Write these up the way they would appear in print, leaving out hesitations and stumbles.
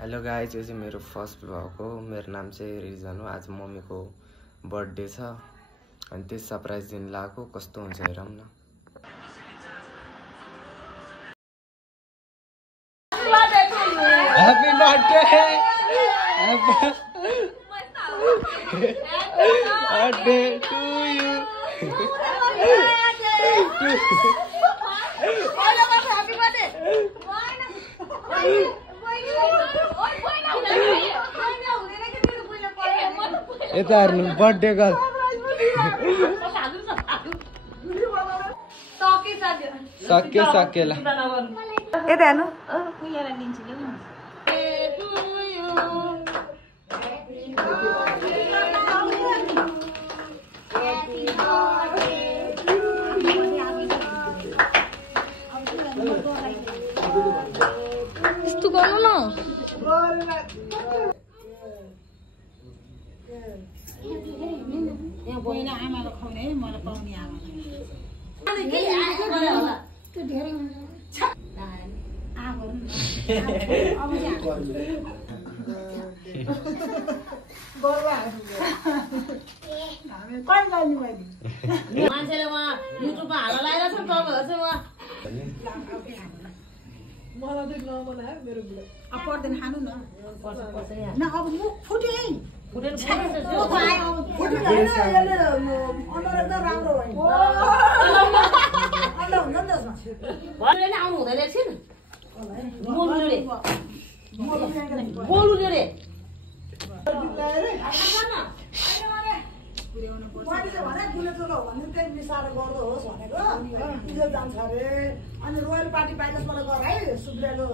Hello guys, यो चाहिँ मेरो फर्स्ट भ्लग हो। मेरो नाम चाहिँ रिजन हो। आज मम्मीको बर्थडे छ अनि त्यो सरप्राइज दिन लाग्यो। कस्तो हुन्छ हेरौँ न। Happy birthday! Birthday to you! यता हेर्नु बर्थडे गर्ल सकेला यता हेर्नु यस्तो गर्नु न। बहिनी आमाले खुवाउने है, मलाई पाउने आमा मान्छेले उहाँ युट्युबमा हाल्न लगाइरहेछ नि। तपाईँहरू चाहिँ उहाँ मलाई चाहिँ नमनायो मेरो बुढा। अब पर्दैन खानु न। न अब मुख फुट्यो है। फुटेर राम्रो आउनु हुँदैन एकछिन बोल्नु रे अनि रोयल पार्टी बाहिरबाट गर है सुब्रेलो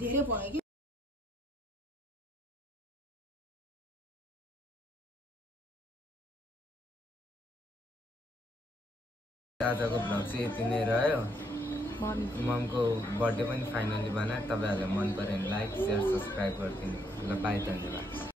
धेरै भयो कि आजको भ्लग चाहिँ यति नै रह्यो। ममको बर्थडे पनि फाइनली बनायो। तपाईँहरूलाई मन पऱ्यो भने लाइक, सेयर, सब्सक्राइब गरिदिनु। ल बाई, धन्यवाद।